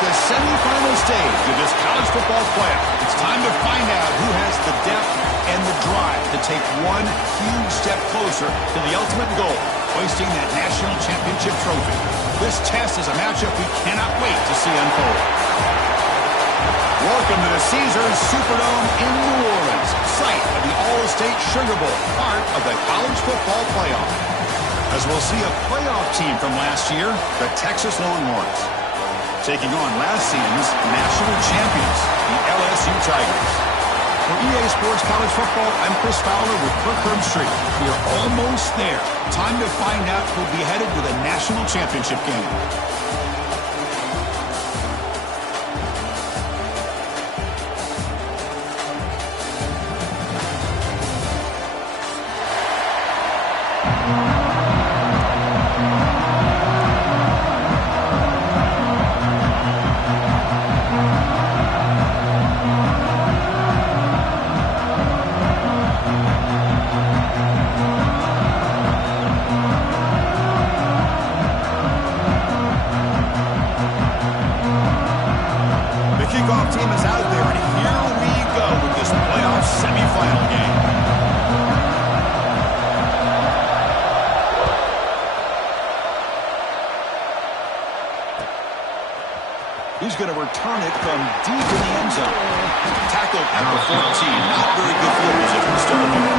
the semifinal stage of this college football playoff. It's time to find out who has the depth and the drive to take one huge step closer to the ultimate goal, hoisting that national championship trophy. This test is a matchup we cannot wait to see unfold. Welcome to the Caesars Superdome in New Orleans, site of the All-State Sugar Bowl, part of the college football playoff. As we'll see a playoff team from last year, the Texas Longhorns, taking on last season's national champions, the LSU Tigers. For EA Sports College Football, I'm Chris Fowler with Kirk Herbstreit. We are almost there. Time to find out who'll be headed to the national championship game. Kickoff team is out there, and here we go with this playoff semifinal game. He's going to return it from deep in the end zone. Tackled at the 14. Not very good field position to start here.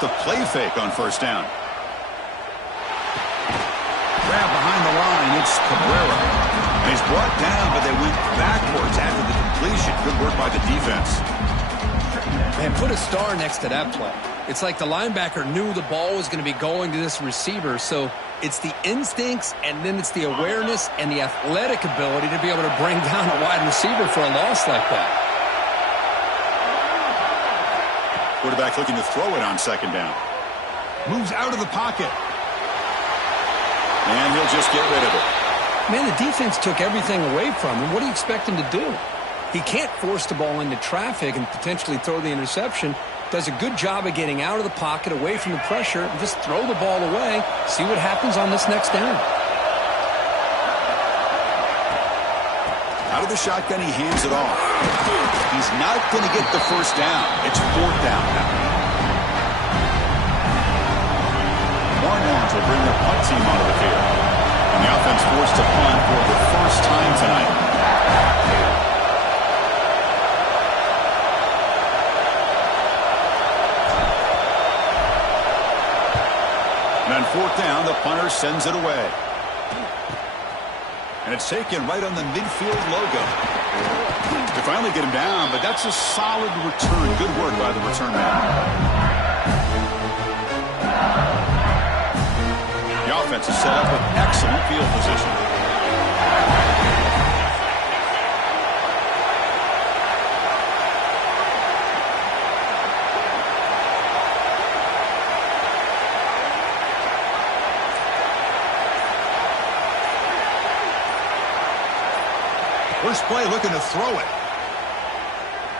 The play fake on first down. Grab behind the line. It's Cabrera. And he's brought down, but they went backwards after the completion. Good work by the defense. Man, put a star next to that play. It's like the linebacker knew the ball was going to be going to this receiver. So it's the instincts, and then it's the awareness and the athletic ability to be able to bring down a wide receiver for a loss like that. Quarterback looking to throw it on second down. Moves out of the pocket. And he'll just get rid of it. Man, the defense took everything away from him. What do you expect him to do? He can't force the ball into traffic and potentially throw the interception. Does a good job of getting out of the pocket, away from the pressure, and just throw the ball away. See what happens on this next down. Out of the shotgun, he hands it off. He's not going to get the first down. It's fourth down now. Longhorns will bring their punt team onto the field. And the offense forced to punt for the first time tonight. And on fourth down, the punter sends it away. And it's taken right on the midfield logo. They finally get him down, but that's a solid return. Good work by the return man. The offense is set up with excellent field position. First play looking to throw it.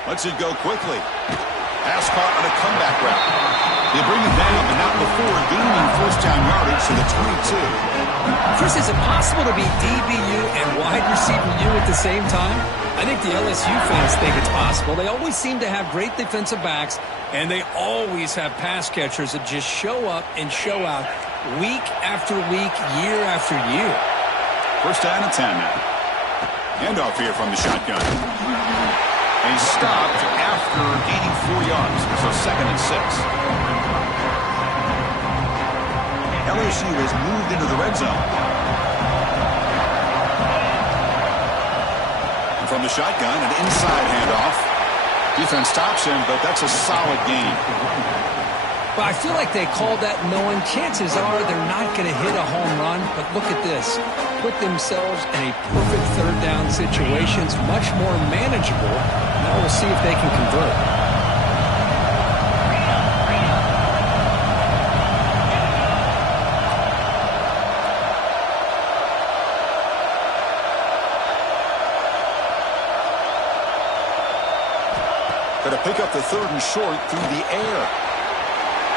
Lets it go quickly. Pass caught on a comeback route. They bring him down, but not before gaining first down yardage to the 22. Chris, is it possible to be DBU and wide receiver U at the same time? I think the LSU fans think it's possible. They always seem to have great defensive backs, and they always have pass catchers that just show up and show out week after week, year after year. First down and 10 now. Handoff here from the shotgun. And he's stopped after gaining 4 yards. So second and 6. LSU has moved into the red zone. And from the shotgun, an inside handoff. Defense stops him, but that's a solid gain. Well, I feel like they called that knowing chances are they're not going to hit a home run. But look at this. Put themselves in a perfect third down situation. It's much more manageable. Now we'll see if they can convert. Going to pick up the 3rd and short through the air.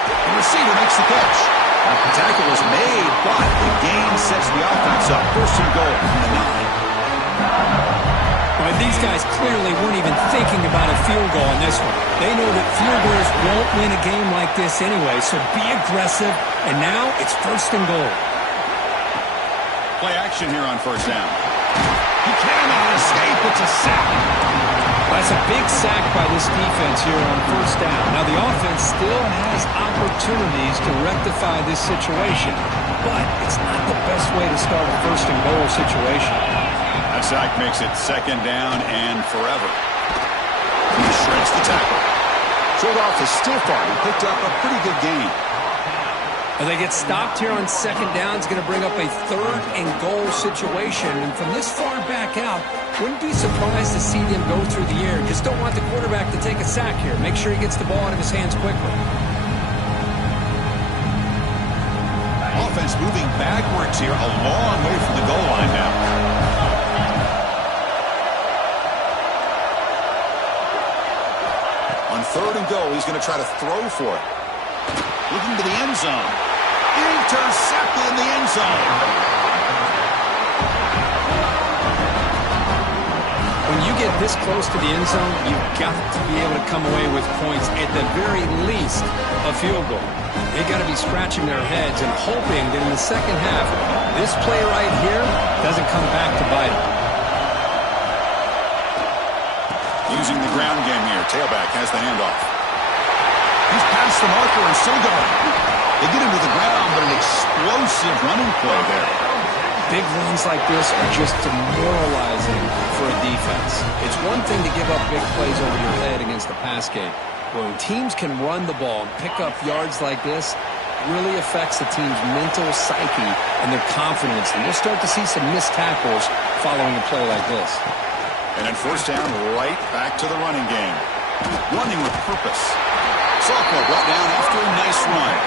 The receiver makes the catch. The tackle is made, but the gain sets the offense up. 1st and goal from the 9. Well, these guys clearly weren't even thinking about a field goal on this one. They know that field goals won't win a game like this anyway, so be aggressive. And now it's 1st and goal. Play action here on 1st down. He cannot escape. It's a sack. That's a big sack by this defense here on 1st down. Now, the offense still has opportunities to rectify this situation, but it's not the best way to start a 1st and goal situation. That sack makes it 2nd down and forever. He shreds the tackle. Showed off the stiff arm and picked up a pretty good gain. Well, they get stopped here on 2nd down. It's going to bring up a 3rd and goal situation. And from this far back out, wouldn't be surprised to see them go through the air. Just don't want the quarterback to take a sack here. Make sure he gets the ball out of his hands quickly. Offense moving backwards here, a long way from the goal line now. On 3rd and goal, he's going to try to throw for it. Looking to the end zone. Intercepted in the end zone. When you get this close to the end zone, you've got to be able to come away with points, at the very least, a field goal. They got to be scratching their heads and hoping that in the 2nd half, this play right here doesn't come back to bite them. Using the ground game here, tailback has the handoff. He's past the marker and still going. They get him to the ground, but an explosive running play there. Big runs like this are just demoralizing for a defense. It's one thing to give up big plays over your head against the pass game. When teams can run the ball and pick up yards like this, it really affects the team's mental psyche and their confidence. And you'll start to see some missed tackles following a play like this. And then 1st down, right back to the running game. Running with purpose. Sophomore brought down after a nice run.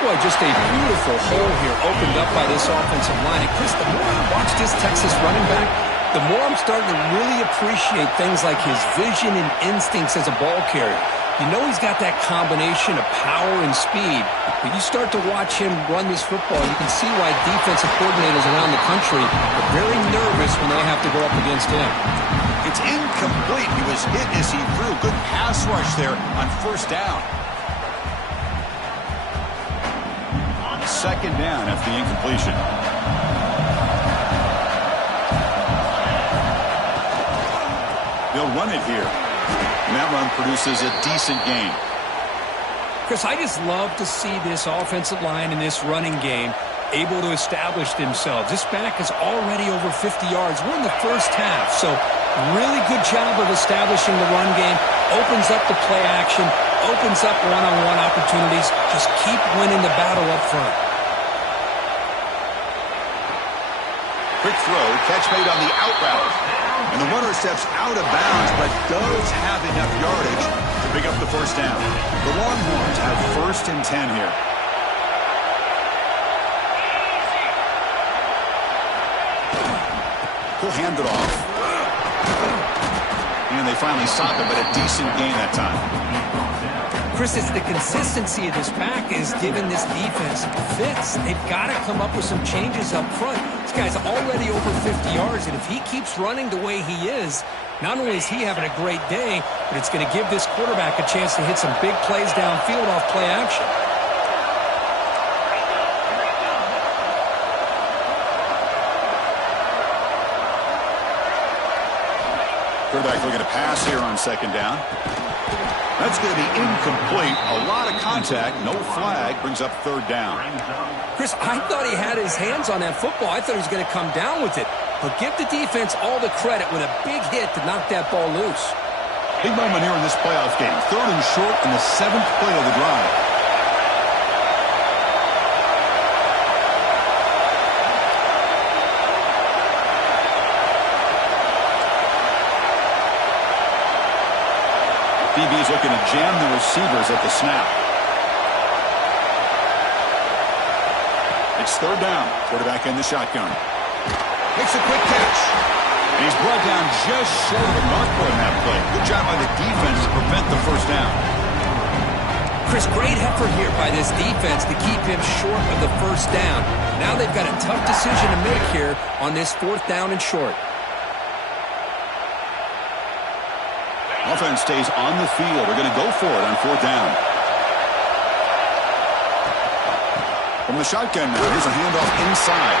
Boy, just a beautiful hole here opened up by this offensive line. And Chris, the more I watch this Texas running back, the more I'm starting to really appreciate things like his vision and instincts as a ball carrier. You know he's got that combination of power and speed. But you start to watch him run this football, you can see why defensive coordinators around the country are very nervous when they have to go up against him. It's incomplete. He was hit as he threw. Good pass rush there on 1st down. 2nd down after the incompletion. They'll run it here. And that run produces a decent gain. Chris, I just love to see this offensive line in this running game able to establish themselves. This back is already over 50 yards. We're in the 1st half, so really good job of establishing the run game. Opens up the play action, opens up one-on-one opportunities. Just keep winning the battle up front. Quick throw, catch made on the out route. And the runner steps out of bounds, but does have enough yardage to pick up the 1st down. The Longhorns have 1st and 10 here. He'll hand it off. And they finally stop it, but a decent gain that time. Chris, it's the consistency of this pack is giving this defense fits. They've got to come up with some changes up front. This guy's already over 50 yards, and if he keeps running the way he is, not only is he having a great day, but it's going to give this quarterback a chance to hit some big plays downfield off play action. Quarterback looking to pass here on 2nd down. That's going to be incomplete. A lot of contact. No flag. Brings up 3rd down. Chris, I thought he had his hands on that football. I thought he was going to come down with it. But give the defense all the credit with a big hit to knock that ball loose. Big moment here in this playoff game. 3rd and short in the 7th play of the drive. DB is looking to jam the receivers at the snap. It's third down. Quarterback in the shotgun. Makes a quick catch. And he's brought down just short of the mark on that play. Good job by the defense to prevent the first down. Chris, great effort here by this defense to keep him short of the first down. Now they've got a tough decision to make here on this fourth down and short. Offense stays on the field. They're going to go for it on fourth down. From the shotgun now, here's a handoff inside.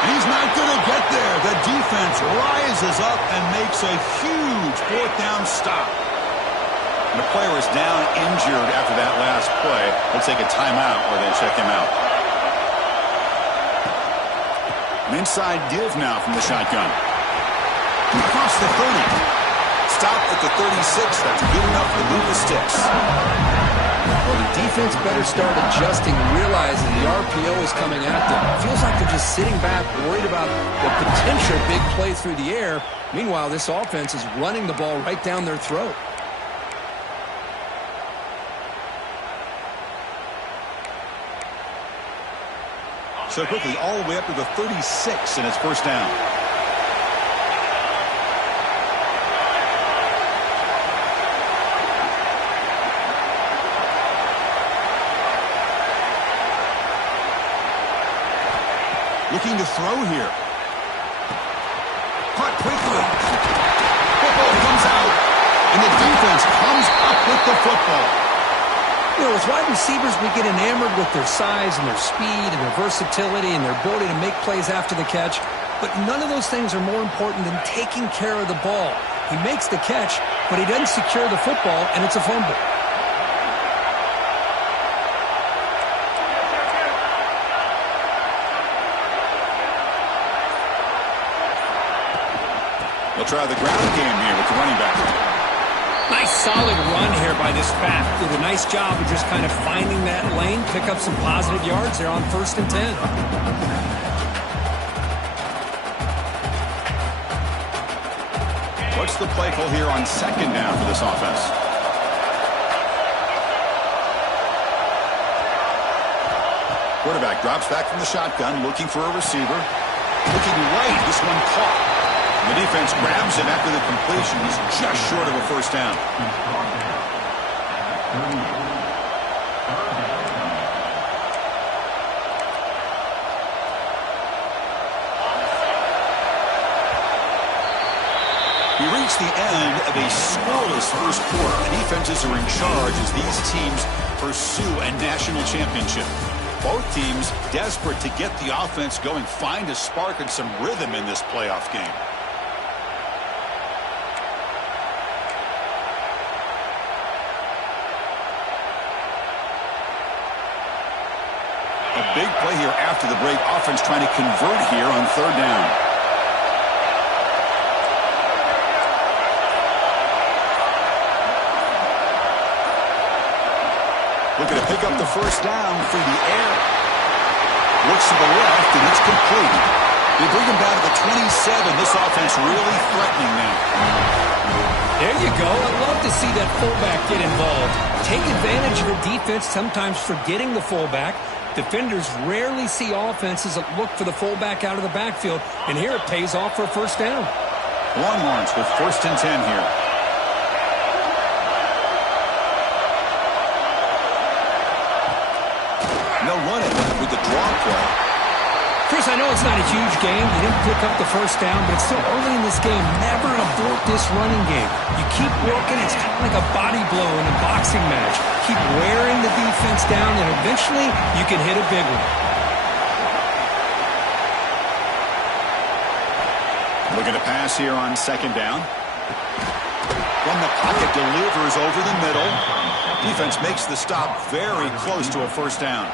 And he's not going to get there. The defense rises up and makes a huge fourth down stop. And the player is down injured after that last play. They'll take a timeout or they'll check him out. An inside give now from the shotgun. Across the 30. Stop at the 36. That's good enough to move the sticks. Well, the defense better start adjusting, realizing the RPO is coming at them. It feels like they're just sitting back, worried about the potential big play through the air. Meanwhile, this offense is running the ball right down their throat. So quickly, all the way up to the 36, and it's first down. Looking to throw here. Caught quickly. Football comes out. And the defense comes up with the football. You know, as wide receivers, we get enamored with their size and their speed and their versatility and their ability to make plays after the catch. But none of those things are more important than taking care of the ball. He makes the catch, but he doesn't secure the football, and it's a fumble. They'll try the ground game here with the running back. Nice solid run here by this back. Did a nice job of just kind of finding that lane, pick up some positive yards there on 1st and 10. What's the play call here on 2nd down for this offense? Quarterback drops back from the shotgun, looking for a receiver. Looking right, this one caught. The defense grabs him after the completion. He's just short of a first down. We reach the end of a scoreless first quarter. The defenses are in charge as these teams pursue a national championship. Both teams desperate to get the offense going, find a spark and some rhythm in this playoff game. A big play here after the break. Offense trying to convert here on 3rd down. Looking to pick up the first down through the air. Looks to the left, and it's complete. They bring him down to the 27. This offense really threatening now. There you go. I'd love to see that fullback get involved. Take advantage of the defense, sometimes forgetting the fullback. Defenders rarely see offenses that look for the fullback out of the backfield, and here it pays off for a first down. Longhorns with 1st and 10 here. They'll run it with the draw play. Chris, I know it's not a huge game. You didn't pick up the first down, but it's still early in this game. Never abort this running game. You keep working. It's kind of like a body blow in a boxing match. Keep wearing the defense down, and eventually you can hit a big one. Looking to pass here on 2nd down. From the pocket, delivers over the middle. Defense makes the stop very close to a first down.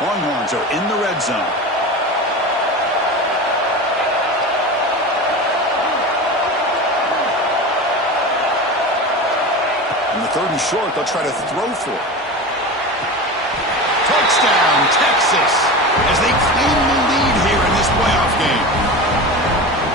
Longhorns are in the red zone. 3rd and short, they'll try to throw for it. Touchdown, Texas, as they claim the lead here in this playoff game.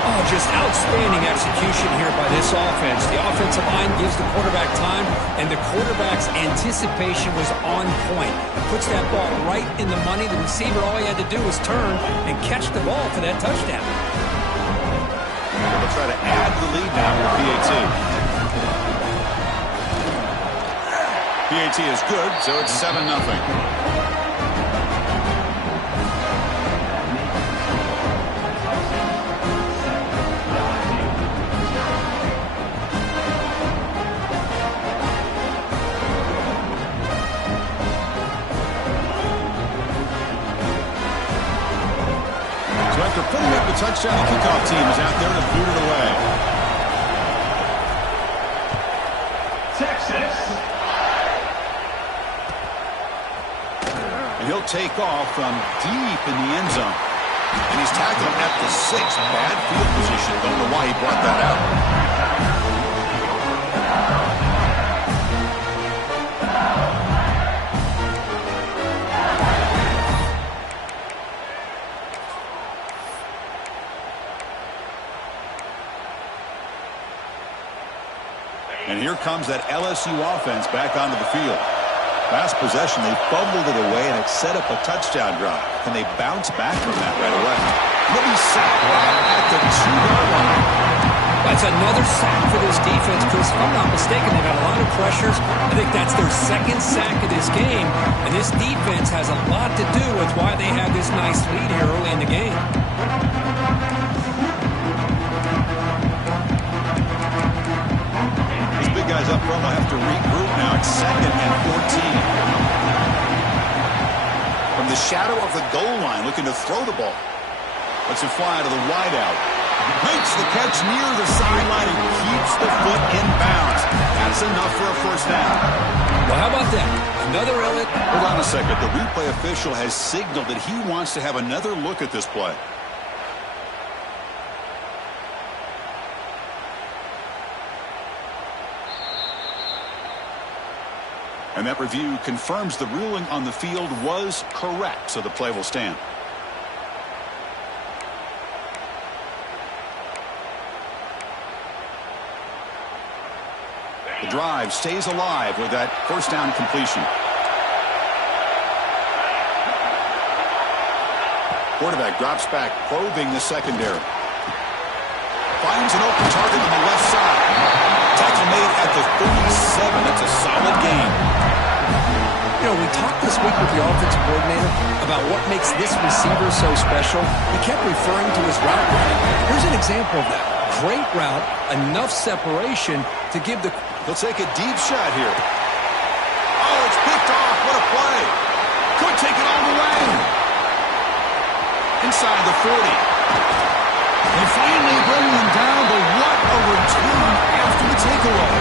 Oh, just outstanding execution here by this offense. The offensive line gives the quarterback time, and the quarterback's anticipation was on point. Puts that ball right in the money. The receiver, all he had to do was turn and catch the ball for that touchdown. They'll try to add the lead now with PAT. PAT is good, so it's 7-0. After putting up the touchdown, the kickoff team is out there to boot it away. Texas. And he'll take off from deep in the end zone. And he's tackled at the 6. Bad field position. Don't know why he brought that out. And here comes that LSU offense back onto the field. Last possession, they fumbled it away, and it set up a touchdown drive. Can they bounce back from that right away? He'll be sacked right at the 2-yard line. That's another sack for this defense, Chris. If I'm not mistaken, they've had a lot of pressures. I think that's their 2nd sack of this game. And this defense has a lot to do with why they have this nice lead here early in the game. Guys up front will have to regroup now. It's 2nd and 14. From the shadow of the goal line, looking to throw the ball. Lets it fly to the wideout. Makes the catch near the sideline and keeps the foot in bounds. That's enough for a 1st down. Well, how about that? Another Elliott. Hold on a second. The replay official has signaled that he wants to have another look at this play. And that review confirms the ruling on the field was correct, so the play will stand. The drive stays alive with that 1st down completion. Quarterback drops back, probing the secondary. Finds an open target on the left side. Tackle made at the 37. That's a solid gain. You know, we talked this week with the offensive coordinator about what makes this receiver so special. He kept referring to his route running. Here's an example of that. Great route, enough separation to give the... He'll take a deep shot here. Oh, it's picked off. What a play. Could take it all the way. Inside the 40. They finally bring him down, but what a return after the takeaway.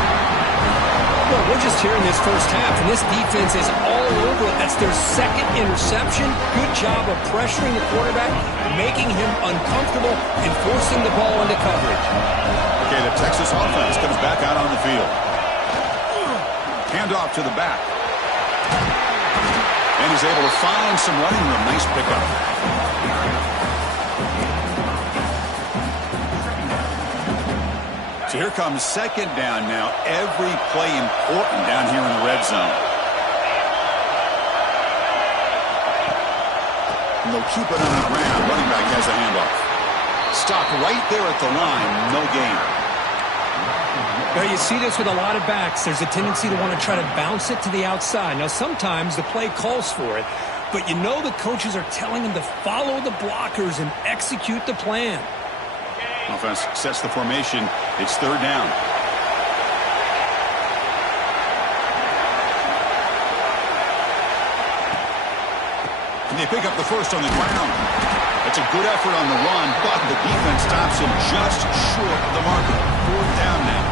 Well, we're just here in this 1st half, and this defense is all over it. That's their 2nd interception. Good job of pressuring the quarterback, making him uncomfortable, and forcing the ball into coverage. Okay, the Texas offense comes back out on the field. Handoff to the back. And he's able to find some running room. Nice pickup. So here comes 2nd down now. Every play important down here in the red zone. And they'll keep it on the ground. Running back has the handoff. Stop right there at the line. No gain. Now, you see this with a lot of backs. There's a tendency to want to try to bounce it to the outside. Now, sometimes the play calls for it, but you know the coaches are telling them to follow the blockers and execute the plan. Offense sets the formation. It's 3rd down. And they pick up the 1st on the ground. It's a good effort on the run, but the defense stops him just short of the marker. 4th down now.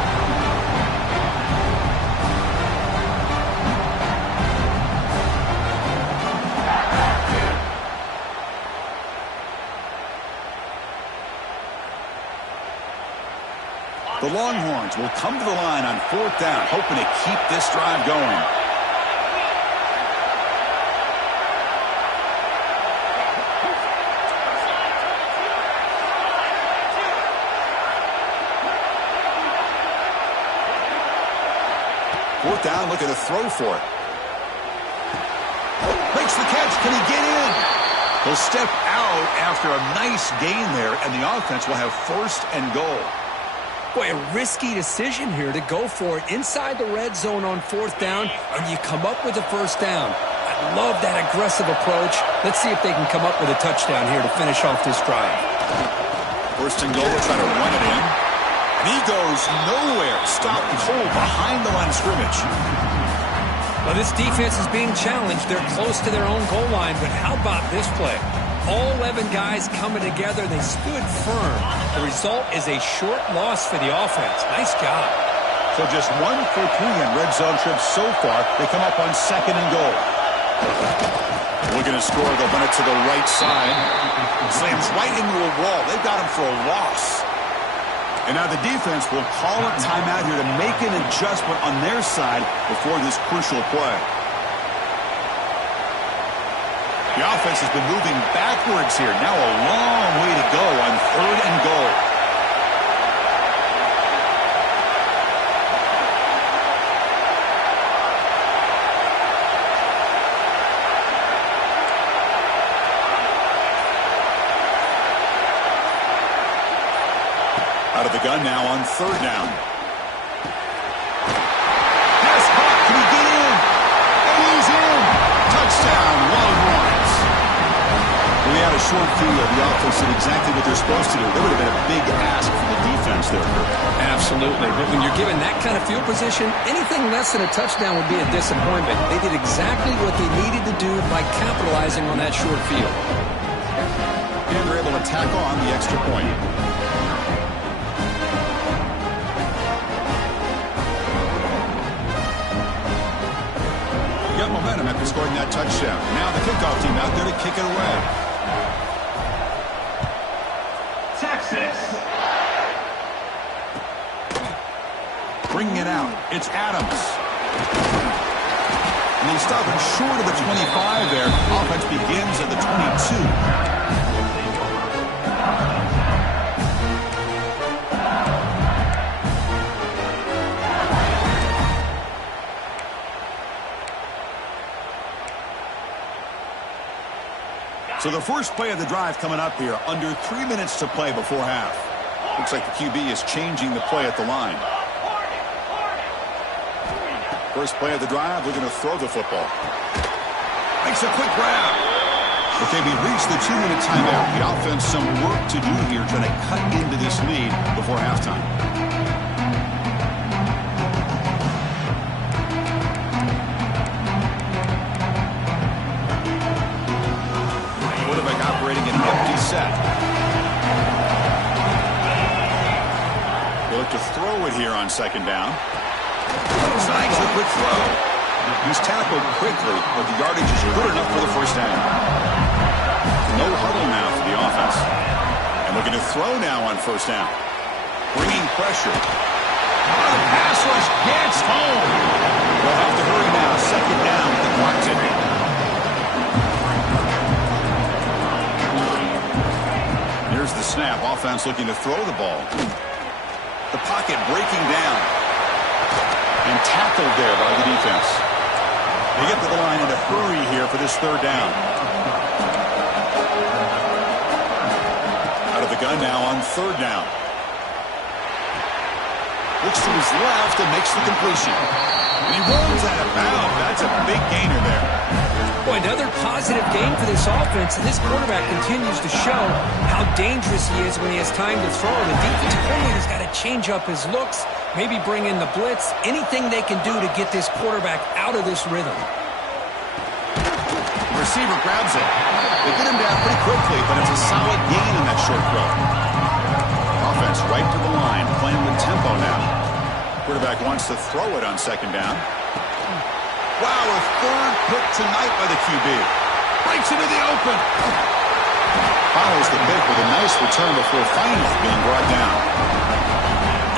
The Longhorns will come to the line on 4th down, hoping to keep this drive going. Fourth down, looking to throw for it. Makes the catch. Can he get in? He'll step out after a nice gain there, and the offense will have 1st and goal. Boy, a risky decision here to go for it inside the red zone on 4th down, and you come up with a 1st down. I love that aggressive approach. Let's see if they can come up with a touchdown here to finish off this drive. 1st and goal, they'll try to run it in. And he goes nowhere. Stopped cold behind the line of scrimmage. Well, this defense is being challenged. They're close to their own goal line, but how about this play? All 11 guys coming together. They stood firm. The result is a short loss for the offense. Nice job. So just 1 for 3 in red zone trips so far. They come up on 2nd and goal. Looking to score. They'll run it to the right side. Slams right into a wall. They've got him for a loss. And now the defense will call a timeout here to make an adjustment on their side before this crucial play. The offense has been moving backwards here. Now a long way to go on 3rd and goal. Out of the gun now on 3rd down. Pass caught. Can he get in? And he's in. Touchdown, Longhorns. We had a short field. The offense did exactly what they're supposed to do. There would have been a big ask from the defense there. Absolutely. But when you're given that kind of field position, anything less than a touchdown would be a disappointment. They did exactly what they needed to do by capitalizing on that short field. And they're able to tack on the extra point. Momentum after scoring that touchdown. Now the kickoff team out there to kick it away. Texas. Bringing it out. It's Adams. And they stop him short of the 25 there. Offense begins at the 22. So the first play of the drive coming up here, under 3 minutes to play before half. Looks like the QB is changing the play at the line. First play of the drive, we're going to throw the football. Makes a quick grab. Okay, we reached the 2-minute timeout. The offense some work to do here, trying to cut into this lead before halftime. Operating an empty set. They look to throw it here on 2nd down. Snags a quick throw. He's tackled quickly, but the yardage is good enough for the 1st down. No huddle now for the offense. And looking to throw now on 1st down. Bringing pressure. Oh, the pass rush gets home. They'll have to hurry now. 2nd down with the clock ticking. Here's the snap. Offense looking to throw the ball. The pocket breaking down. And tackled there by the defense. They get to the line in a hurry here for this 3rd down. Out of the gun now on 3rd down. Looks to his left and makes the completion. And he runs out of bounds. That's a big gainer there. Boy, another positive game for this offense, and this quarterback continues to show how dangerous he is when he has time to throw. The defensive coordinator's got to change up his looks, maybe bring in the blitz, anything they can do to get this quarterback out of this rhythm. The receiver grabs it. They get him down pretty quickly, but it's a solid gain in that short throw. Offense right to the line, playing with tempo now. Quarterback wants to throw it on 2nd down. Wow, a 3rd pick tonight by the QB. Breaks into the open. Follows the pick with a nice return before finally being brought down.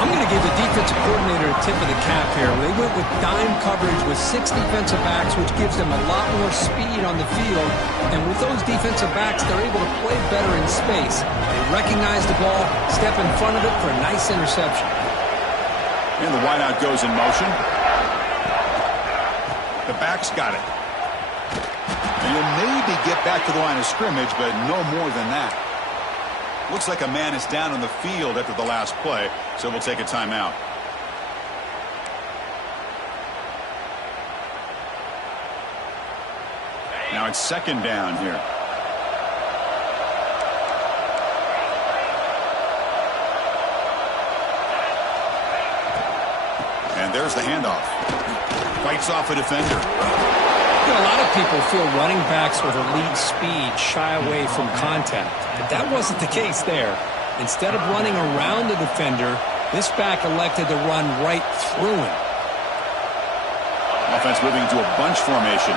I'm going to give the defensive coordinator a tip of the cap here. They went with dime coverage with 6 defensive backs, which gives them a lot more speed on the field. And with those defensive backs, they're able to play better in space. They recognize the ball, step in front of it for a nice interception. And the wideout goes in motion. The back's got it. And he'll maybe get back to the line of scrimmage, but no more than that. Looks like a man is down on the field after the last play, so we'll take a timeout. Now it's second down here. And there's the handoff. Fights off a defender. You know, a lot of people feel running backs with elite speed shy away from contact. But that wasn't the case there. Instead of running around the defender, this back elected to run right through him. Offense moving into a bunch formation.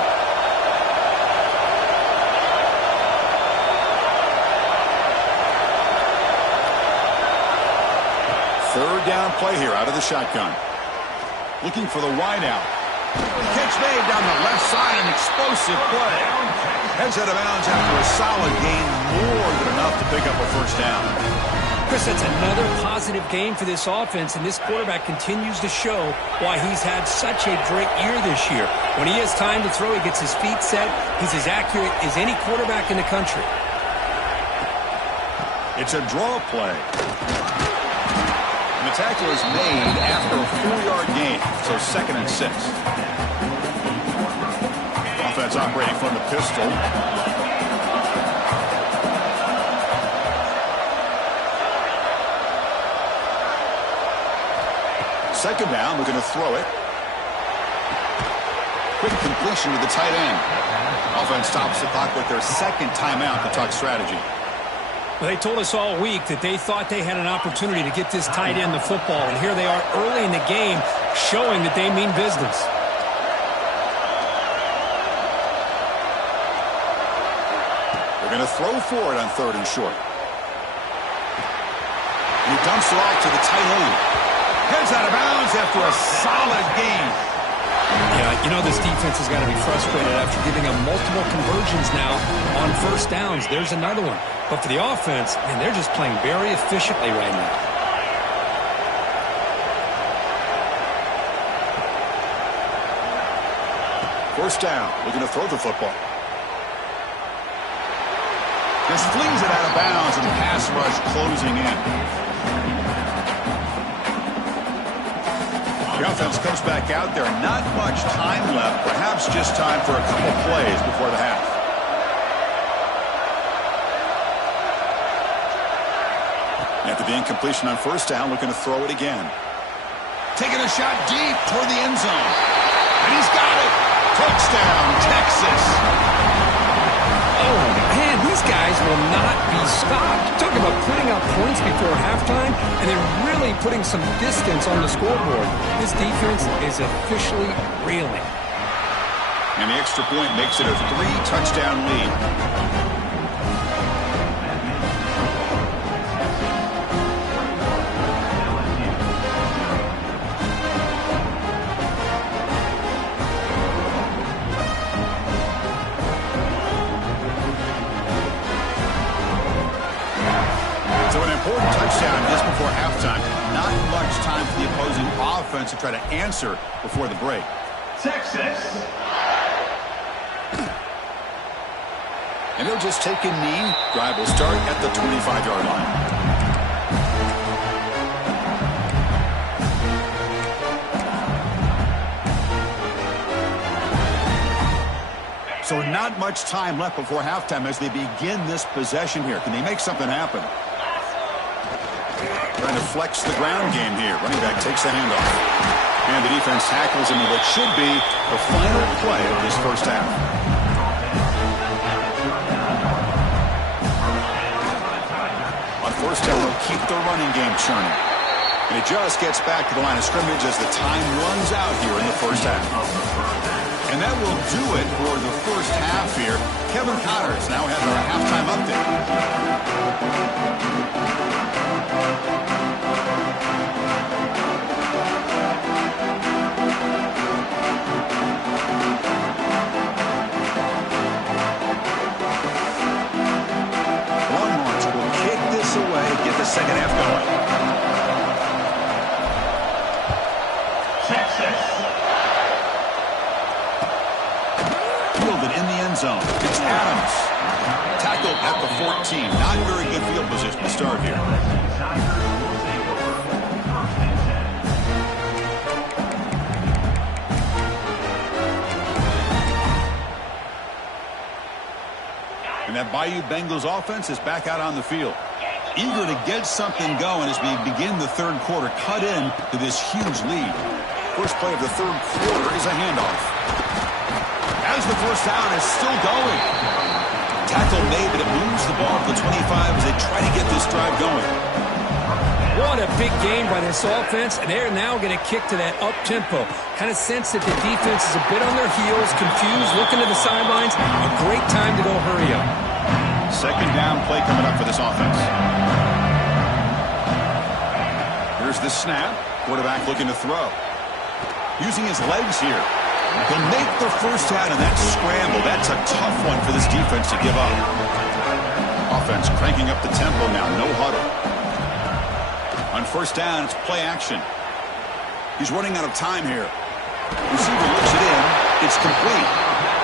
Third down play here out of the shotgun. Looking for the wideout. Catch made down the left side, an explosive play. Heads out of bounds after a solid gain, more than enough to pick up a first down. Chris, that's another positive game for this offense, and this quarterback continues to show why he's had such a great year this year. When he has time to throw, he gets his feet set. He's as accurate as any quarterback in the country. It's a draw play. And the tackle is made after a 4-yard gain, so 2nd and 6. Offense operating from the pistol. Second down, looking to throw it. Quick completion to the tight end. Offense stops the clock with their second timeout to talk strategy. Well, they told us all week that they thought they had an opportunity to get this tight end the football, and here they are early in the game showing that they mean business. They're going to throw for it on 3rd and short. And he dumps it off to the tight end. Heads out of bounds after a solid gain. Yeah, you know this defense has got to be frustrated after giving them multiple conversions now on first downs. There's another one. But for the offense, man, they're just playing very efficiently right now. First down, looking to throw the football. Just flings it out of bounds, and the pass rush closing in. The offense comes back out there. Not much time left. Perhaps just time for a couple plays before the half. After the incompletion on first down, looking to throw it again. Taking a shot deep toward the end zone. And he's got it. Touchdown, Texas. Oh, man, these guys will not be stopped. Talking about putting up points before halftime, and they're really putting some distance on the scoreboard. This defense is officially reeling. And the extra point makes it a 3-touchdown lead. Important touchdown just before halftime. Not much time for the opposing offense to try to answer before the break. Texas. And he'll just take a knee. Drive will start at the 25-yard line. So not much time left before halftime as they begin this possession here. Can they make something happen? Trying to flex the ground game here. Running back takes the handoff. And the defense tackles him in what should be the final play of this first half. On first down, they'll keep the running game churning. And it just gets back to the line of scrimmage as the time runs out here in the first half. And that will do it for the first half here. Kevin Connors now has our halftime update. the second half going. Texas. Fielded in the end zone. It's Adams. Tackled at the 14. Not very good field position to start here. And that Bayou Bengals offense is back out on the field. Eager to get something going as we begin the third quarter. Cut in to this huge lead. First play of the third quarter is a handoff. As the first down is still going. Tackle made, but it moves the ball to the 25 as they try to get this drive going. What a big game by this offense, and they're now going to kick to that up-tempo. Kind of sense that the defense is a bit on their heels, confused, looking to the sidelines. A great time to go hurry up. Second down play coming up for this offense. Here's the snap. Quarterback looking to throw. Using his legs here. He'll make the first down in that scramble. That's a tough one for this defense to give up. Offense cranking up the tempo now. No huddle. On first down, it's play action. He's running out of time here. Receiver looks it in. It's complete.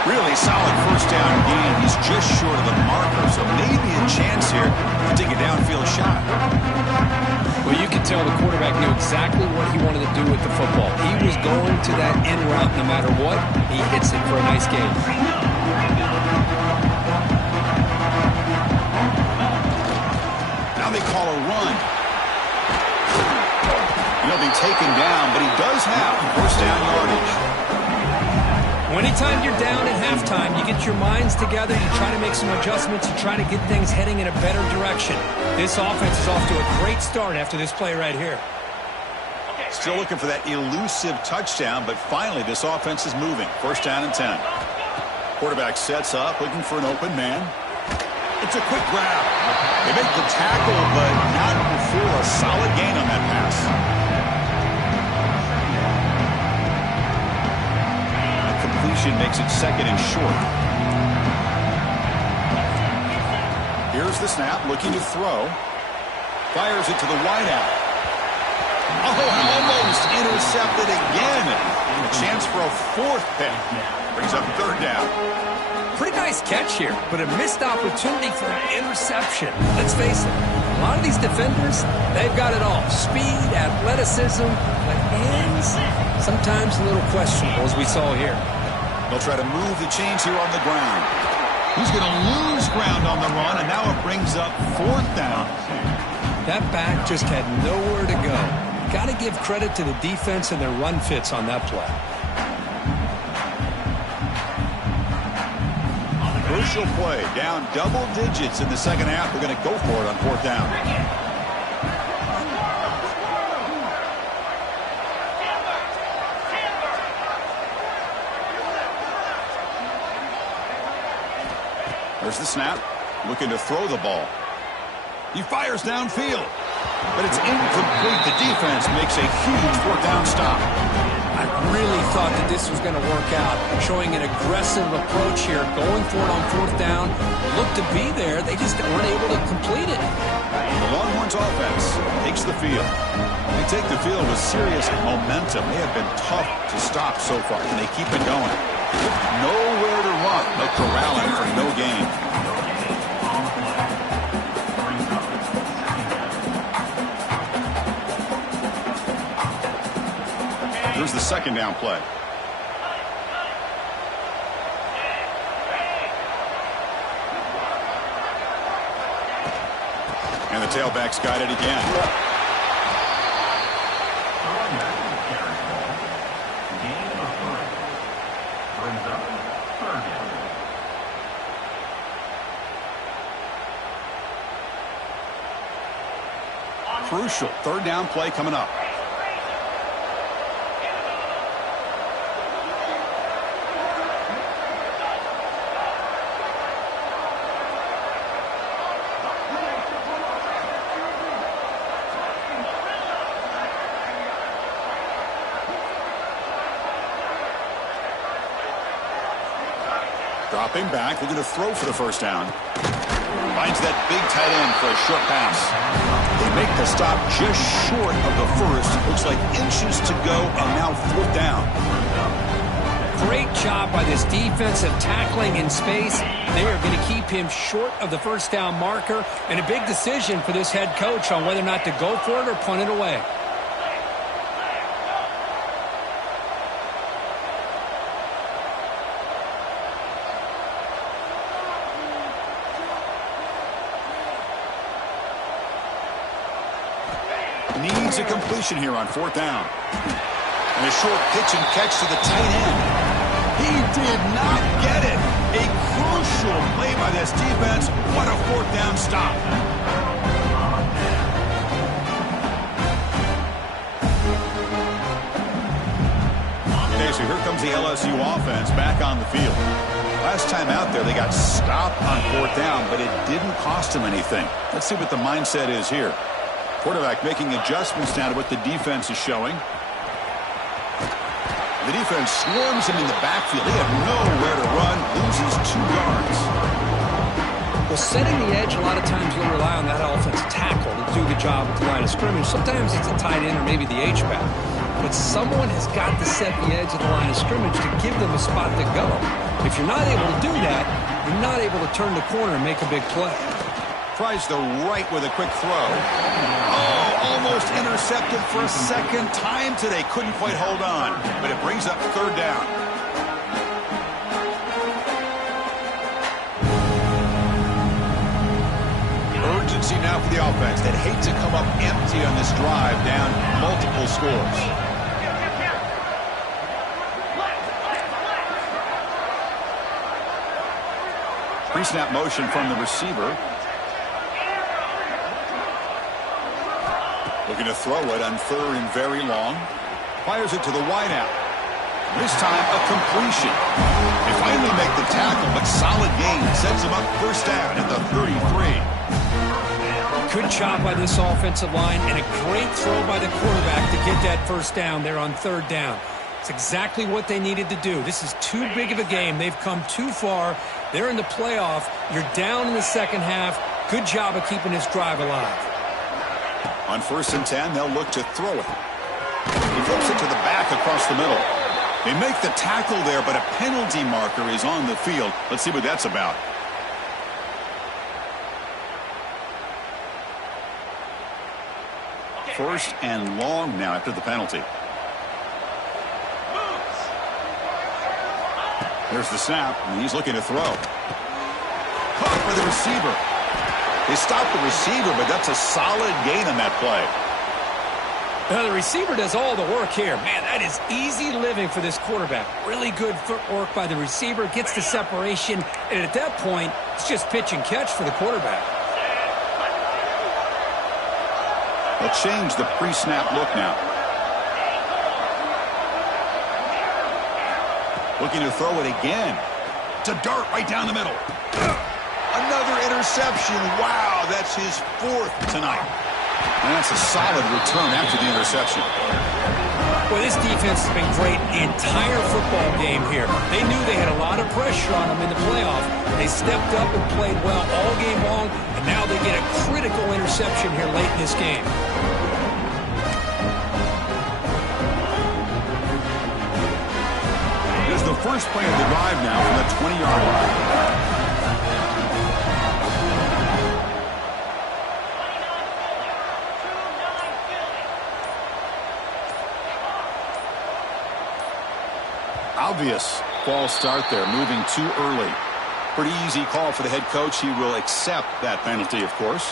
Really solid first down gain. He's just short of the marker, so maybe a chance here to take a downfield shot. Well, you can tell the quarterback knew exactly what he wanted to do with the football. He was going to that in route no matter what. He hits it for a nice gain. Now they call a run. He'll be taken down, but he does have first down yardage. Anytime you're down at halftime, you get your minds together, you try to make some adjustments, you try to get things heading in a better direction. This offense is off to a great start after this play right here. Still looking for that elusive touchdown, but finally this offense is moving. First down and 10. Quarterback sets up, looking for an open man. It's a quick grab. They make the tackle, but not before a solid gain on that pass. Makes it second and short. Here's the snap, looking to throw. Fires it to the wideout. Oh, almost intercepted again. And a chance for a fourth pick. Brings up third down. Pretty nice catch here, but a missed opportunity for an interception. Let's face it, a lot of these defenders, they've got it all. Speed, athleticism, but hands, sometimes a little questionable, as we saw here. They'll try to move the chains here on the ground. He's going to lose ground on the run, and now it brings up fourth down. That back just had nowhere to go. Got to give credit to the defense and their run fits on that play. Crucial play, down double digits in the second half. They're going to go for it on fourth down. There's the snap, looking to throw the ball. He fires downfield, but it's incomplete. The defense makes a huge fourth down stop. I really thought that this was going to work out, showing an aggressive approach here, going for it on fourth down. Looked to be there, they just weren't able to complete it. The Longhorns offense takes the field. They take the field with serious momentum. They have been tough to stop so far. Can they keep it going? Nowhere to run. No corralling for no gain. Here's the second down play. And the tailback's got it again. Crucial third down play coming up. Dropping back, looking to throw for the first down. Finds that big tight end for a short pass. They make the stop just short of the first. Looks like inches to go, and now 4th down. Great job by this defensive tackling in space. They are going to keep him short of the 1st down marker, and a big decision for this head coach on whether or not to go for it or punt it away. Needs a completion here on 4th down. And a short pitch and catch to the tight end. He did not get it. A crucial play by this defense. What a 4th down stop. Okay, so here comes the LSU offense back on the field. Last time out there, they got stopped on 4th down, but it didn't cost them anything. Let's see what the mindset is here. Quarterback making adjustments now to what the defense is showing. The defense swarms him in the backfield. They have nowhere to run, loses 2 yards. Well, setting the edge, a lot of times you'll rely on that offensive tackle to do the job at the line of scrimmage. Sometimes it's a tight end or maybe the H-back. But someone has got to set the edge of the line of scrimmage to give them a spot to go. If you're not able to do that, you're not able to turn the corner and make a big play. Tries the right with a quick throw. Oh, almost intercepted for a second time today. Couldn't quite hold on, but it brings up 3rd down. Urgency now for the offense. They'd hate to come up empty on this drive, down multiple scores. Pre-snap motion from the receiver. Looking to throw it on 3rd and very long. Fires it to the wideout. This time a completion. They finally make the tackle, but solid gain sets them up 1st down at the 33. Good job by this offensive line and a great throw by the quarterback to get that 1st down there on 3rd down. It's exactly what they needed to do. This is too big of a game. They've come too far. They're in the playoff. You're down in the 2nd half. Good job of keeping this drive alive. On 1st and 10, they'll look to throw it. He flips it to the back across the middle. They make the tackle there, but a penalty marker is on the field. Let's see what that's about. First and long now after the penalty. There's the snap, and he's looking to throw. Caught by the receiver. They stopped the receiver, but that's a solid gain on that play. Now, the receiver does all the work here. Man, that is easy living for this quarterback. Really good footwork by the receiver, gets the separation, and at that point, it's just pitch and catch for the quarterback. They'll change the pre-snap look now. Looking to throw it again. To dart right down the middle. Another interception. Wow, that's his 4th tonight. And that's a solid return after the interception. Well, this defense has been great the entire football game here. They knew they had a lot of pressure on them in the playoff. They stepped up and played well all game long, and now they get a critical interception here late in this game. Here's the first play of the drive now from the 20-yard line. Obvious false start there, moving too early. Pretty easy call for the head coach. He will accept that penalty, of course.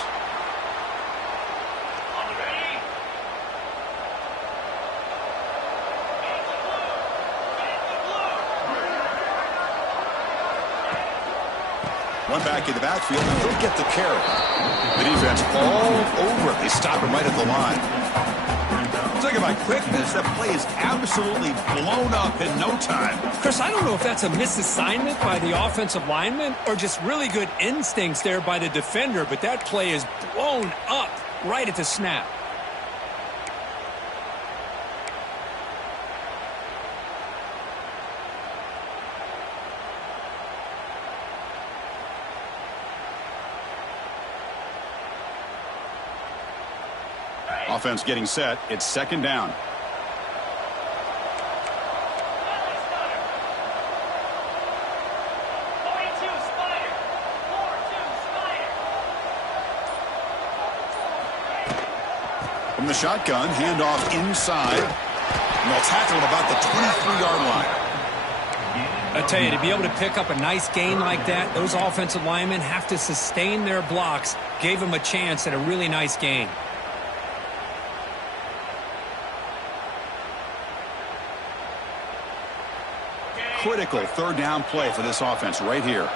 One back in the backfield, and he'll get the carry. The defense all over it. They stop him right at the line. Talking about quickness, that play is absolutely blown up in no time. Chris, I don't know if that's a misassignment by the offensive lineman or just really good instincts there by the defender, but that play is blown up right at the snap. Offense getting set. It's second down. From the shotgun, handoff inside. And they'll tackle him about the 23-yard line. I tell you, to be able to pick up a nice gain like that, those offensive linemen have to sustain their blocks. Gave him a chance at a really nice gain. Critical third down play for this offense right here.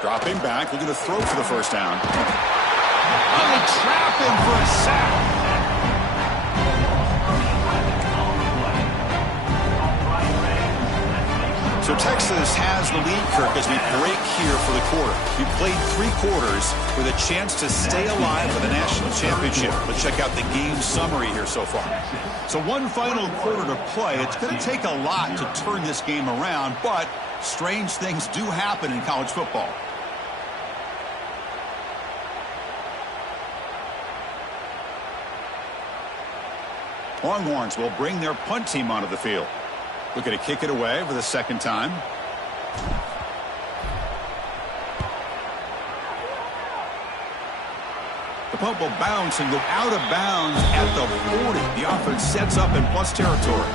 Dropping back, looking to throw for the first down. Oh, they trap him for a sack. So Texas has the lead, Kirk, as we break here for the quarter. We played 3 quarters with a chance to stay alive for the national championship. Let's check out the game summary here so far. So one final quarter to play. It's going to take a lot to turn this game around, but strange things do happen in college football. Longhorns will bring their punt team onto the field. Looking to kick it away for the second time. The punt will bounce and go out of bounds at the 40. The offense sets up in plus territory.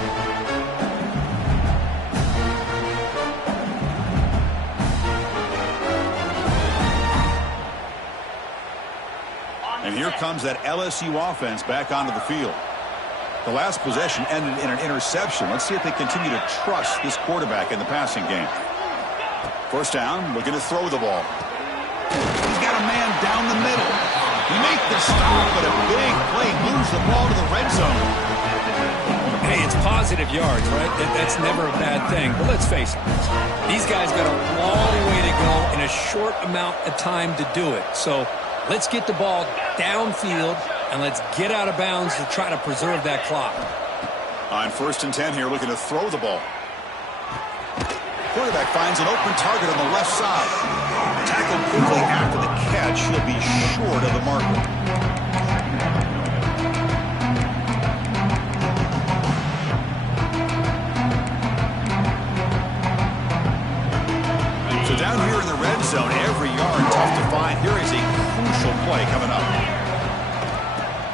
And here comes that LSU offense back onto the field. The last possession ended in an interception. Let's see if they continue to trust this quarterback in the passing game. First down, looking to throw the ball. He's got a man down the middle. He makes the stop, but a big play moves the ball to the red zone. Hey, it's positive yards, right? That's never a bad thing. But let's face it, these guys got a long way to go in a short amount of time to do it. So let's get the ball downfield, and let's get out of bounds to try to preserve that clock. On 1st and 10 here, looking to throw the ball. Quarterback finds an open target on the left side. Tackled quickly after the catch. He'll be short of the marker. So down here in the red zone, every yard tough to find. Here is a crucial play coming up.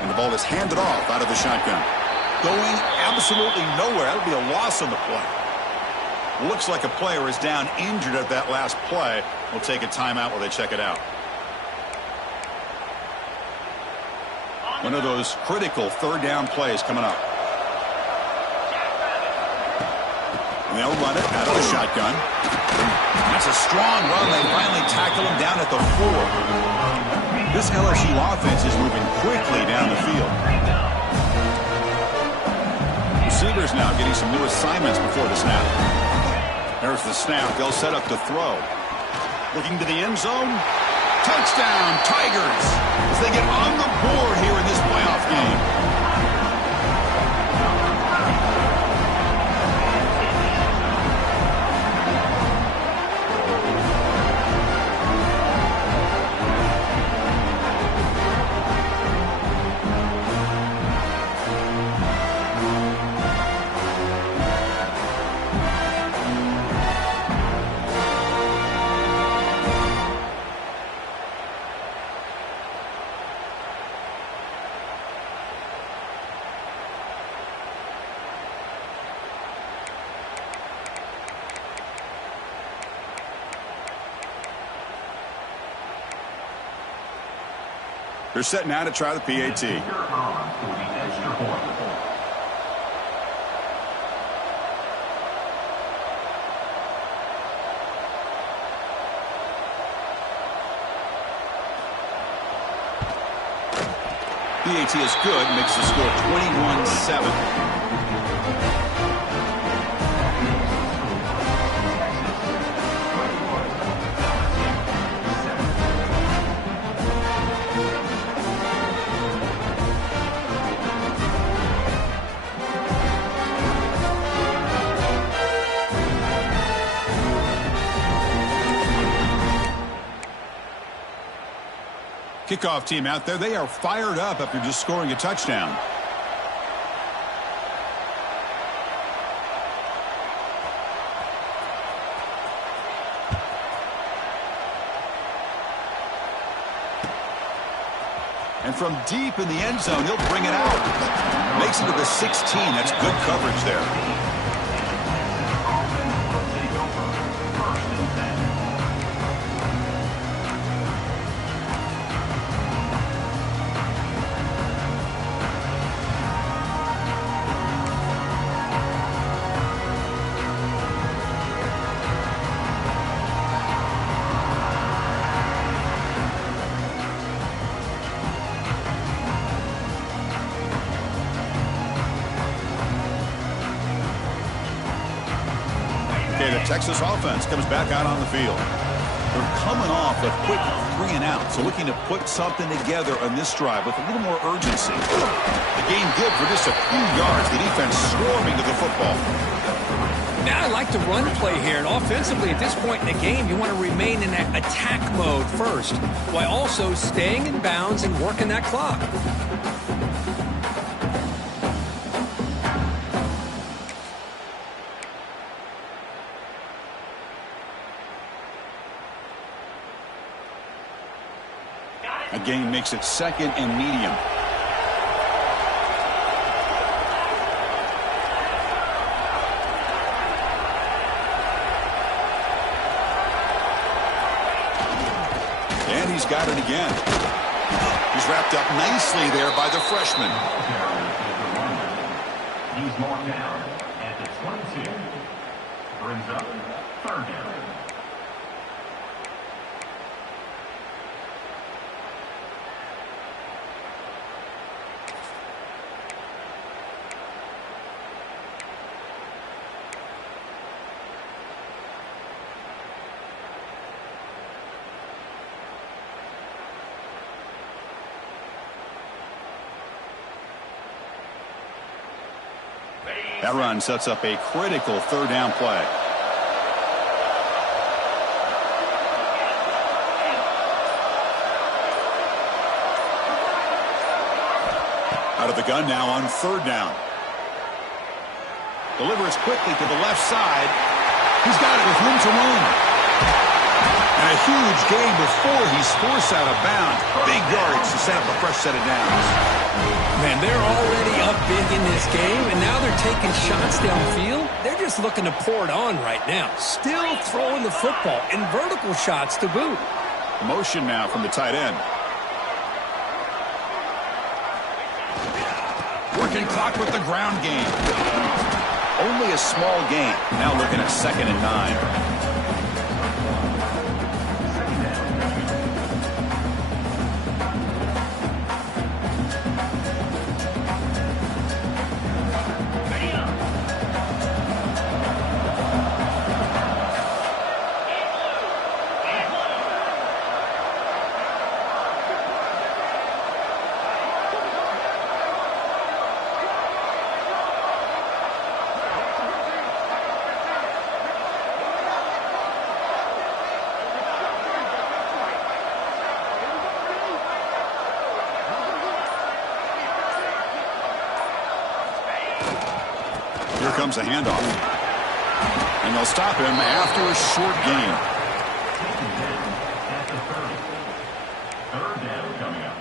And the ball is handed off out of the shotgun. Going absolutely nowhere. That'll be a loss on the play. Looks like a player is down injured at that last play. We'll take a timeout while they check it out. One of those critical third down plays coming up. And they'll run it out of the shotgun. That's a strong run. They finally tackle him down at the 4. This LSU offense is moving quickly down the field. Receivers now getting some new assignments before the snap. There's the snap. They'll set up to throw. Looking to the end zone. Touchdown, Tigers, as they get on the board here in this playoff game. They're set now to try the PAT. PAT is good, makes the score 21-7. Kickoff team out there, they are fired up after just scoring a touchdown. And from deep in the end zone, he'll bring it out. Makes it to the 16. That's good coverage there. The Texas offense comes back out on the field. They're coming off a quick 3-and-out, so looking to put something together on this drive with a little more urgency. The game good for just a few yards. The defense swarming to the football. Now I like the run play here, and offensively at this point in the game, you want to remain in that attack mode first, while also staying in bounds and working that clock. A gain makes it 2nd and medium. And he's got it again. He's wrapped up nicely there by the freshman. He's marked down at the 22. Brings up 3rd down. That run sets up a critical 3rd down play. Out of the gun now on 3rd down. Delivers quickly to the left side. He's got it with room to run. And a huge gain before he's forced out of bounds. Big yards to set up a fresh set of downs. Man, they're already up big in this game, and now they're taking shots downfield. They're just looking to pour it on right now. Still throwing the football, and vertical shots to boot. Motion now from the tight end. Working clock with the ground game. Only a small gain. Now looking at 2nd and 9. Here comes a handoff. And they'll stop him after a short gain. Third down coming up.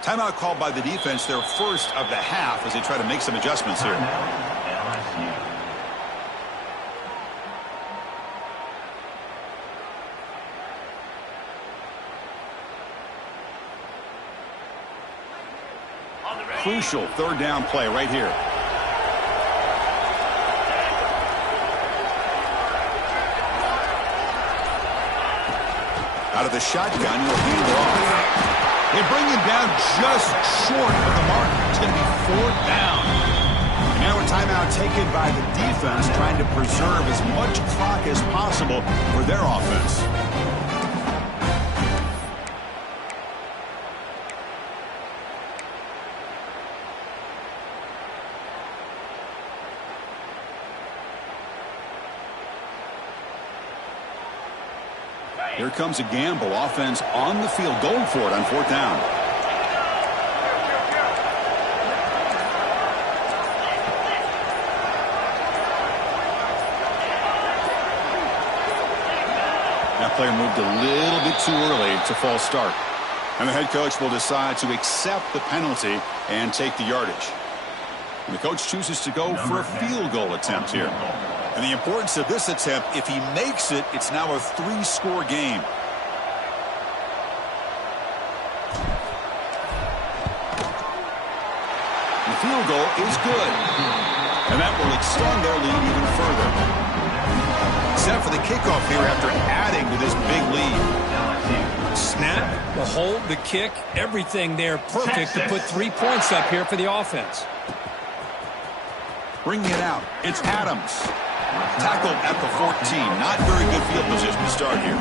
Timeout called by the defense, their first of the half, as they try to make some adjustments here. Crucial 3rd down play right here. Out of the shotgun, he'll hand it off. They bring him down just short of the mark. It's going to be 4th down. And now it's timeout taken by the defense, trying to preserve as much clock as possible for their offense. Here comes a gamble. Offense on the field, going for it on 4th down. That player moved a little bit too early. It's a false start. And the head coach will decide to accept the penalty and take the yardage. And the coach chooses to go for a field goal attempt here. And the importance of this attempt, if he makes it, it's now a 3-score game. The field goal is good. And that will extend their lead even further. Set for the kickoff here after adding to this big lead. Snap, the hold, the kick, everything there perfect to put 3 points up here for the offense. Bringing it out, it's Adams. Tackled at the 14. Not very good field position to start here.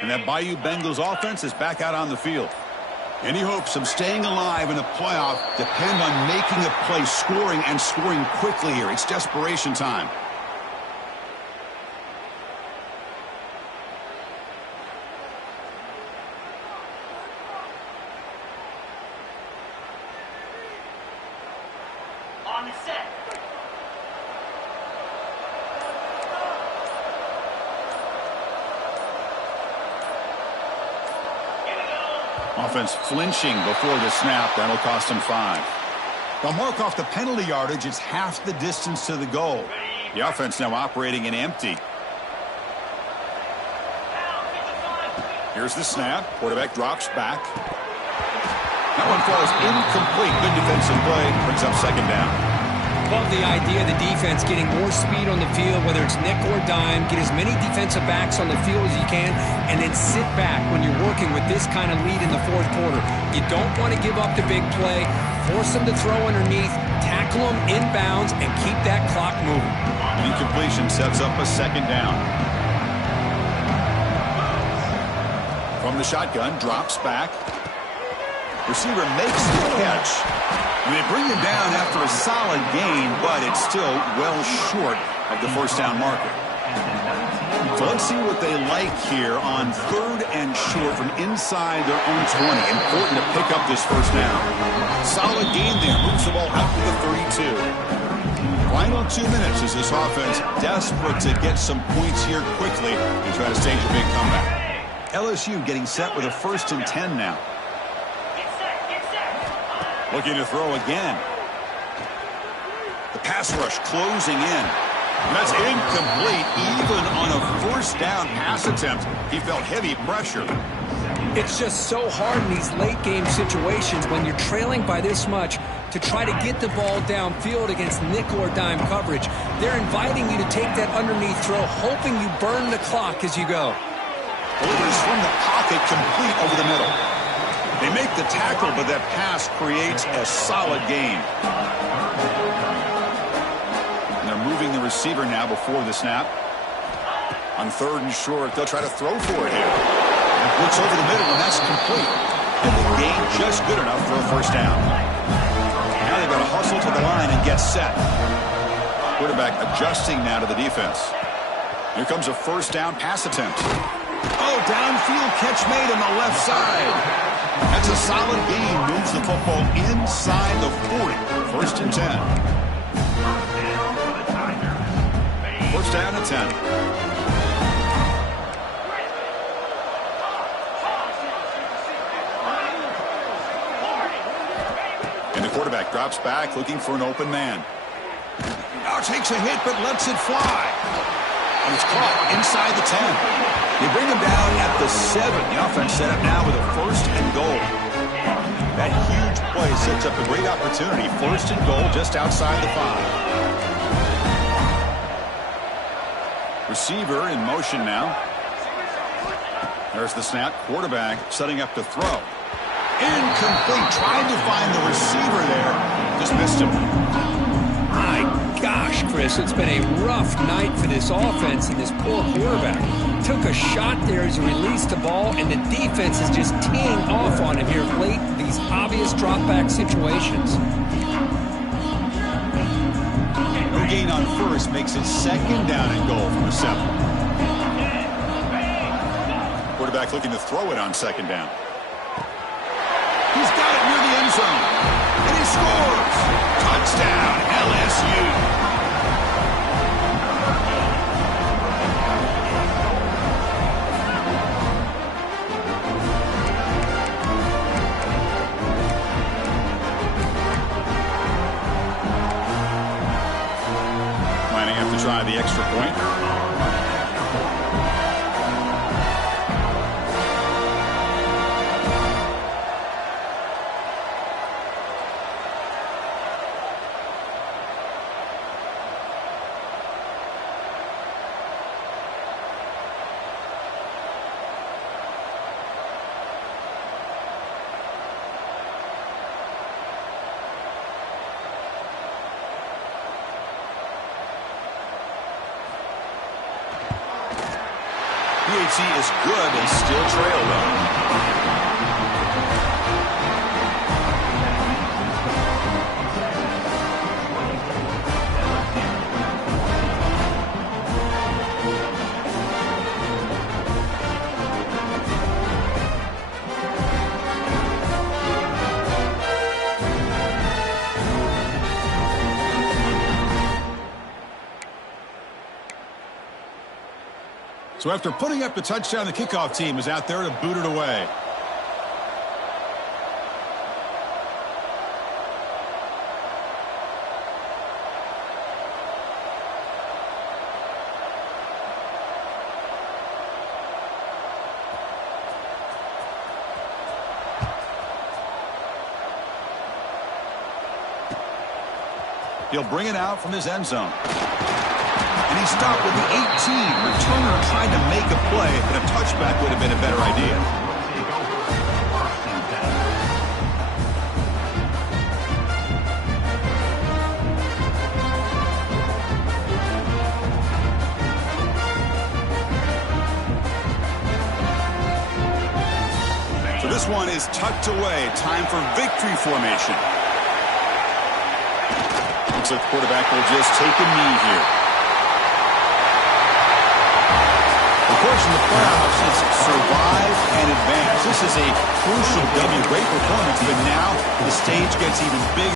And that Bayou Bengals offense is back out on the field. Any hopes of staying alive in a playoff depend on making a play, scoring, and scoring quickly here. It's desperation time. On the set. Offense flinching before the snap. That'll cost him 5. They'll mark off the penalty yardage. It's half the distance to the goal. The offense now operating in empty. Here's the snap. Quarterback drops back. That one falls incomplete. Good defensive play. Brings up 2nd down. Love the idea of the defense getting more speed on the field, whether it's nickel or dime. Get as many defensive backs on the field as you can, and then sit back when you're working with this kind of lead in the 4th quarter. You don't want to give up the big play. Force them to throw underneath, tackle them inbounds, and keep that clock moving. Incompletion sets up a 2nd down. From the shotgun, drops back. Receiver makes the catch. And they bring him down after a solid gain, but it's still well short of the 1st down marker. So let's see what they like here on 3rd and short from inside their own 20. Important to pick up this 1st down. Solid gain there. Moves the ball out to the 32. Final 2 minutes as this offense desperate to get some points here quickly and try to stage a big comeback. LSU getting set with a 1st and 10 now. Looking to throw again. The pass rush closing in. That's incomplete. Even on a 1st down pass attempt, he felt heavy pressure. It's just so hard in these late game situations when you're trailing by this much to try to get the ball downfield against nickel or dime coverage. They're inviting you to take that underneath throw, hoping you burn the clock as you go. Delivers from the pocket, complete over the middle. They make the tackle, but that pass creates a solid gain. And they're moving the receiver now before the snap. On 3rd and short, they'll try to throw for it here. Looks over the middle, and that's complete. And the gain just good enough for a 1st down. Now they've got to hustle to the line and get set. Quarterback adjusting now to the defense. Here comes a 1st down pass attempt. Oh, downfield catch made on the left side. That's a solid gain. Moves the football inside the 40. 1st and 10. 1st down and 10. And the quarterback drops back looking for an open man. Now takes a hit but lets it fly. And it's caught inside the 10. They bring him down at the 7. The offense set up now with a 1st and goal. sets up a great opportunity. 1st and goal just outside the 5. Receiver in motion now. There's the snap. Quarterback setting up to throw. Incomplete. Tried to find the receiver there. Just missed him. My gosh, Chris, it's been a rough night for this offense and this poor quarterback. Took a shot there as he released the ball, and the defense is just teeing off on him here late in these obvious drop-back situations. No gain on 1st makes it 2nd down and goal from the 7. Quarterback looking to throw it on 2nd down. He's got it near the end zone. And he scores. Touchdown, LSU. Might have to try the extra point. PAT is good and still trail though. So after putting up the touchdown, the kickoff team is out there to boot it away. He'll bring it out from his end zone. And he stopped with the 18. Returner tried to make a play, but a touchback would have been a better idea. So this one is tucked away. Time for victory formation. Looks like the quarterback will just take a knee here. Of course, in the playoffs, it's survive and advance. This is a crucial W. Great performance, but now the stage gets even bigger.